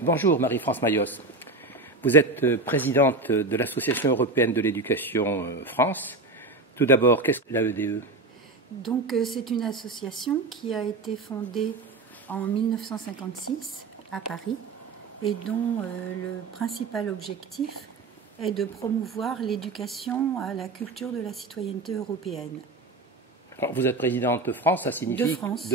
Bonjour Marie-France Mayos. Vous êtes présidente de l'Association européenne de l'éducation France. Tout d'abord, qu'est-ce que l'AEDE? Donc c'est une association qui a été fondée en 1956 à Paris et dont le principal objectif est de promouvoir l'éducation à la culture de la citoyenneté européenne. Alors, vous êtes présidente de France, ça signifie de France.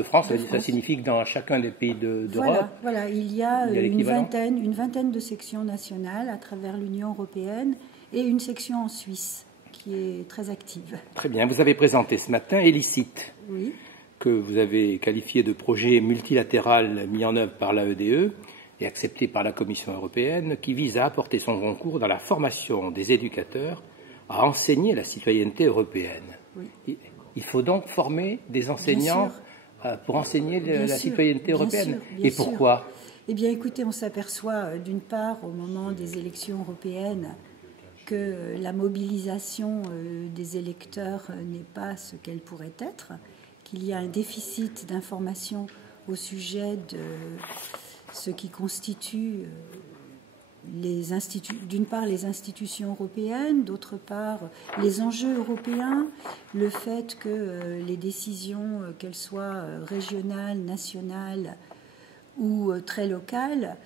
Ça signifie que dans chacun des pays d'Europe, voilà, il y a une vingtaine de sections nationales à travers l'Union européenne et une section en Suisse qui est très active. Très bien, vous avez présenté ce matin Elicite, oui, que vous avez qualifié de projet multilatéral mis en œuvre par l'AEDE et accepté par la Commission européenne, qui vise à apporter son concours dans la formation des éducateurs à enseigner la citoyenneté européenne. Oui. Il faut donc former des enseignants pour enseigner la citoyenneté européenne. Et pourquoi? Eh bien, écoutez, on s'aperçoit d'une part, au moment des élections européennes, que la mobilisation des électeurs n'est pas ce qu'elle pourrait être, qu'il y a un déficit d'information au sujet de ce qui constitue d'une part les institutions européennes, d'autre part les enjeux européens, le fait que les décisions, qu'elles soient régionales, nationales ou très locales,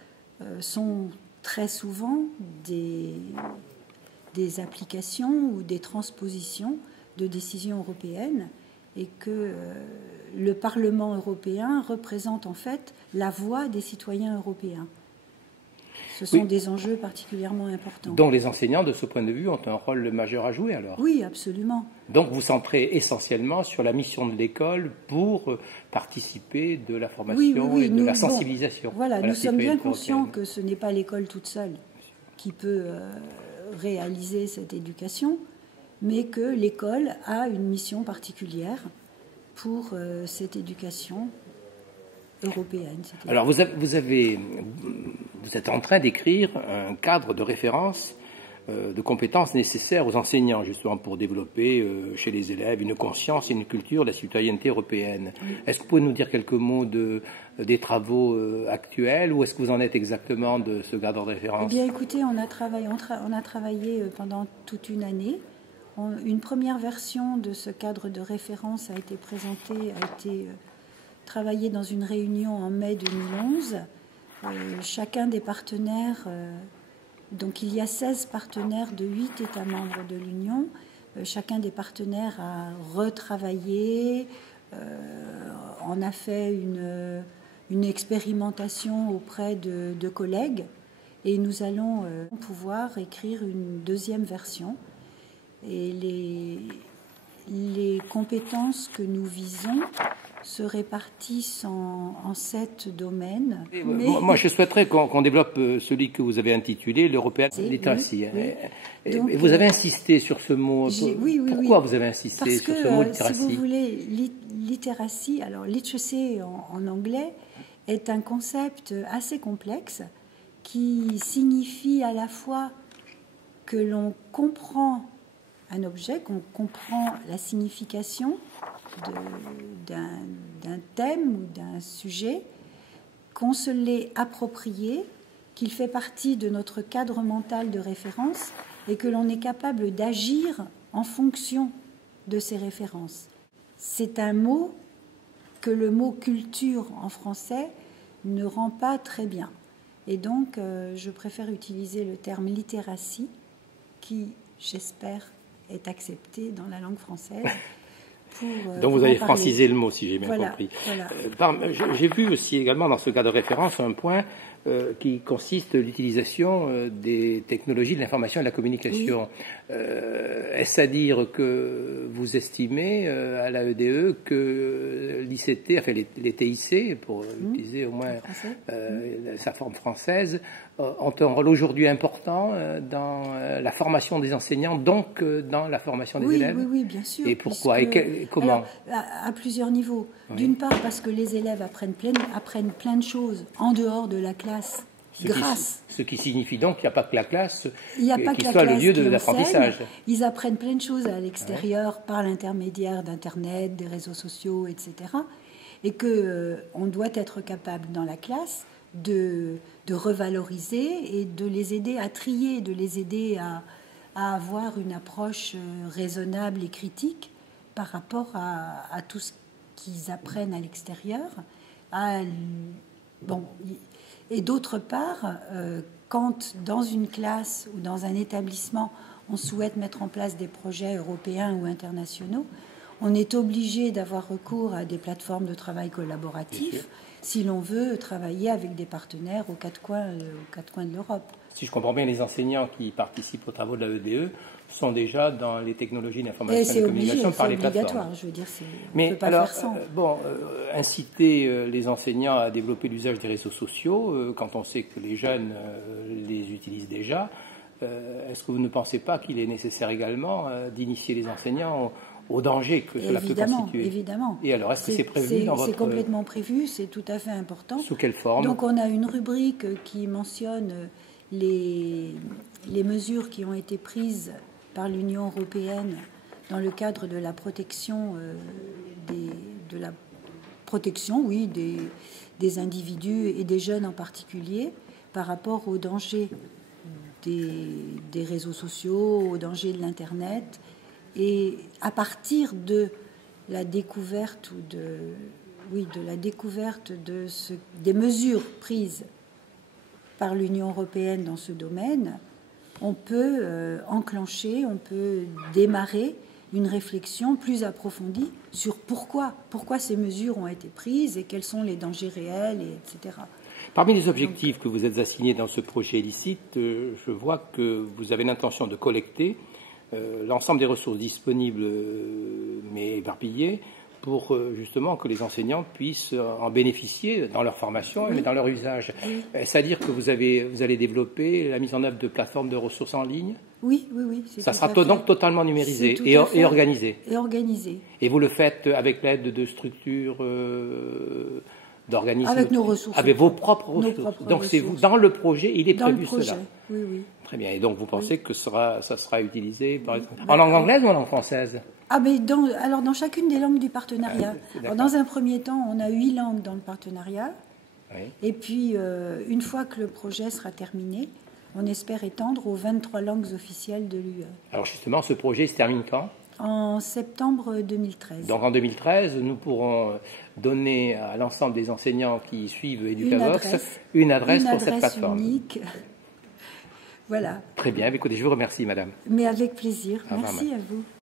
sont très souvent des applications ou des transpositions de décisions européennes et que le Parlement européen représente en fait la voix des citoyens européens. Ce sont des enjeux particulièrement importants. Donc les enseignants, de ce point de vue, ont un rôle majeur à jouer alors? Oui, absolument. Donc vous centrez essentiellement sur la mission de l'école pour participer de la formation et de la sensibilisation. Voilà, nous sommes bien conscients que ce n'est pas l'école toute seule qui peut réaliser cette éducation, mais que l'école a une mission particulière pour cette éducation européenne. Alors vous êtes en train d'écrire un cadre de référence de compétences nécessaires aux enseignants, justement pour développer chez les élèves une conscience et une culture de la citoyenneté européenne. Oui. Est-ce que vous pouvez nous dire quelques mots des travaux actuels, ou est-ce que vous en êtes exactement de ce cadre de référence? Eh bien écoutez, on a travaillé pendant toute une année. Une première version de ce cadre de référence a été présentée, travaillé dans une réunion en mai 2011. Chacun des partenaires, donc il y a 16 partenaires de 8 États membres de l'Union, chacun des partenaires a retravaillé, en a fait une expérimentation auprès de collègues, et nous allons pouvoir écrire une deuxième version. Et les compétences que nous visons se répartissent en 7 domaines. Moi, je souhaiterais qu'on développe celui que vous avez intitulé l'European Literacy. Oui. Et vous avez insisté sur ce mot. Pourquoi vous avez insisté sur ce mot literacy? Si vous voulez, literacy, alors literacy en anglais, est un concept assez complexe qui signifie à la fois que l'on comprend un objet, qu'on comprend la signification d'un thème ou d'un sujet, qu'on se l'est approprié, qu'il fait partie de notre cadre mental de référence et que l'on est capable d'agir en fonction de ces références. C'est un mot que le mot culture en français ne rend pas très bien. Et donc, je préfère utiliser le terme littératie qui, j'espère, est accepté dans la langue française. Donc vous avez francisé le mot, si j'ai bien compris. Voilà. J'ai vu aussi également dans ce cas de référence un point qui consiste l'utilisation des technologies de l'information et de la communication. Oui. Est-ce à dire que vous estimez à l'AEDE que l'ICT, enfin les TIC, pour utiliser au moins sa forme française, ont un rôle aujourd'hui important dans la formation des enseignants, donc dans la formation des élèves? Oui, bien sûr. Et pourquoi et comment? Alors, à plusieurs niveaux. Oui. D'une part, parce que les élèves apprennent plein de choses en dehors de la classe. Ce qui signifie donc qu'il n'y a pas que la classe qui soit le lieu de l'apprentissage. Ils apprennent plein de choses à l'extérieur par l'intermédiaire d'Internet, des réseaux sociaux, etc. Et qu'on doit être capable dans la classe de revaloriser et de les aider à trier, de les aider à avoir une approche raisonnable et critique par rapport à tout ce qu'ils apprennent à l'extérieur. Bon, et d'autre part, quand dans une classe ou dans un établissement, on souhaite mettre en place des projets européens ou internationaux, on est obligé d'avoir recours à des plateformes de travail collaboratifs si l'on veut travailler avec des partenaires aux quatre coins de l'Europe. Si je comprends bien, les enseignants qui participent aux travaux de la EDE sont déjà dans les technologies d'information et de communication par les plateformes. C'est obligatoire, je veux dire, mais on peut pas alors, faire sans. Inciter les enseignants à développer l'usage des réseaux sociaux, quand on sait que les jeunes les utilisent déjà, est-ce que vous ne pensez pas qu'il est nécessaire également d'initier les enseignants au danger que cela peut constituer? Évidemment. Et alors, est-ce que c'est prévu dans votre... C'est complètement prévu, c'est tout à fait important. Sous quelle forme? Donc, on a une rubrique qui mentionne les mesures qui ont été prises par l'Union européenne dans le cadre de la protection des individus et des jeunes en particulier par rapport aux dangers des réseaux sociaux, aux dangers de l'Internet. Et à partir de la découverte des mesures prises par l'Union européenne dans ce domaine, on peut on peut démarrer une réflexion plus approfondie sur pourquoi ces mesures ont été prises et quels sont les dangers réels, etc. Parmi les objectifs que vous êtes assignés dans ce projet illicite, je vois que vous avez l'intention de collecter l'ensemble des ressources disponibles mais éparpillées pour justement que les enseignants puissent en bénéficier dans leur formation et dans leur usage. C'est-à-dire que vous allez développer la mise en œuvre de plateformes de ressources en ligne? Oui. Ça sera donc totalement numérisé et organisé. Et vous le faites avec l'aide de structures d'organismes? Avec nos ressources. Avec vos propres ressources. Donc c'est vous, dans le projet, il est prévu cela? Oui. Très bien. Et donc vous pensez que ça sera utilisé par exemple, en langue anglaise ou en langue française? Dans chacune des langues du partenariat. Dans un premier temps, on a 8 langues dans le partenariat. Oui. Et puis, une fois que le projet sera terminé, on espère étendre aux 23 langues officielles de l'UE. Alors justement, ce projet se termine quand? En septembre 2013. Donc en 2013, nous pourrons donner à l'ensemble des enseignants qui suivent Educavox une adresse pour cette plateforme. Unique. Voilà. Très bien. Écoutez, je vous remercie, madame. Mais avec plaisir. Merci à vous.